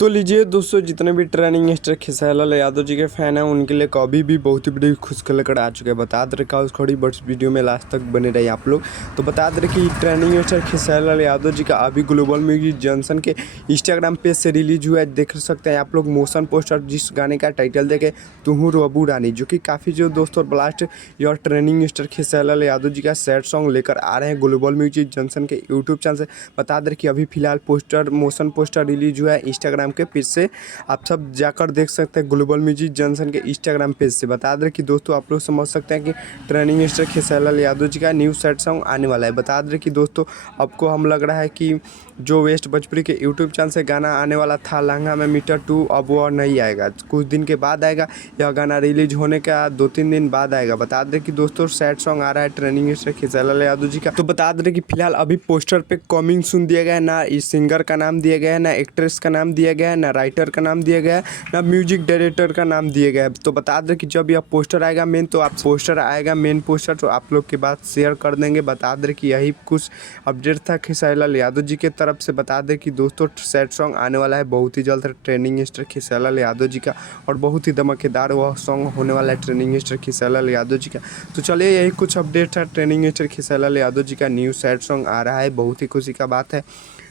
तो लीजिए दोस्तों, जितने भी ट्रेनिंग मिस्टर खेसारी लाल यादव जी के फ़ैन हैं उनके लिए कभी भी बहुत ही बड़ी खुशखबर लेकर आ चुके हैं। बता दे रखा उस खड़ी बट्स वीडियो में लास्ट तक बने रहे आप लोग। तो बता दे कि ट्रेनिंग मिस्टर खेसारी लाल यादव जी का अभी ग्लोबल म्यूजिक जॉनसन के इंस्टाग्राम पेज से रिलीज हुआ है। देख सकते हैं आप लोग मोशन पोस्टर, जिस गाने का टाइटल देखे तुहू रबू रानी, जो कि काफ़ी जो दोस्तों blast your training mister Khesari Lal Yadav ji का सैड सॉन्ग लेकर आ रहे हैं ग्लोबल म्यूजिक जॉनसन के यूट्यूब चैनल से। बता दें कि अभी फिलहाल पोस्टर मोशन पोस्टर रिलीज हुआ है इंस्टाग्राम के पेज से। आप सब जाकर देख सकते हैं ग्लोबल म्यूजिक जॉनसन के इंस्टाग्राम पेज से। बता दें कि दोस्तों आप लोग समझ सकते हैं कि ट्रेनिंग मिस्टर खेसारी लाल यादव जी का न्यू सैड सॉन्ग आने वाला है। बता दें कि दोस्तों आपको हम लग रहा है कि जो वेस्ट भोजपुरी के यूट्यूब चैनल से गाना आने वाला था लहंगा में मीटर 2, अब वो नहीं आएगा, कुछ दिन के बाद आएगा। यह गाना रिलीज होने का 2-3 दिन बाद आएगा। बता दें कि दोस्तों सैड सॉन्ग आ रहा है ट्रेनिंग मिस्टर खेसारी लाल यादव जी का। तो बता दें कि फिलहाल अभी पोस्टर पे कमिंग सून दिया गया है, ना इस सिंगर का नाम दिया गया है, ना एक्ट्रेस का नाम दिया गया है, ना राइटर का नाम दिया गया है, ना म्यूजिक डायरेक्टर का नाम दिया गया है। तो बता दें कि जब यह पोस्टर आएगा मेन, तो आप पोस्टर आएगा मेन पोस्टर तो आप लोग के बाद शेयर कर देंगे। बता दें कि यही कुछ अपडेट था खेसारी लाल यादव जी की तरफ से। बता दें कि दोस्तों सैड सॉन्ग आने वाला है बहुत ही जल्द ट्रेनिंग मिस्टर खेसारी लाल यादव जी का, और बहुत ही धमाकेदार वह सॉन्ग होने वाला है ट्रेनिंग मिस्टर खेसारी लाल यादव जी का। तो चलिए यही कुछ अपडेट था ट्रेनिंग मिस्टर खेसारी लाल यादव जी का न्यू सैड सॉन्ग आ रहा है, बहुत ही खुशी का बात है।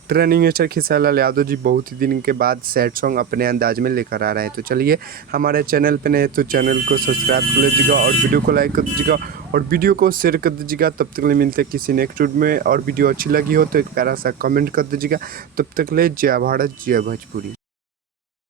ट्रेनिंग मिस्टर खेसारी लाल यादव जी बहुत ही दिन के बाद सैड सॉन्ग अपने अंदाज में लेकर आ रहे हैं। तो चलिए हमारे चैनल पे नए तो चैनल को सब्सक्राइब कर लीजिएगा और वीडियो को लाइक कर दीजिएगा और वीडियो को शेयर कर दीजिएगा। तब तक ले मिलते हैं किसी नेक्स्ट वीडियो में, और वीडियो अच्छी लगी हो तो एक प्यारा सा कमेंट कर दीजिएगा। तब तक ले जय भारत जय भोजपुरी।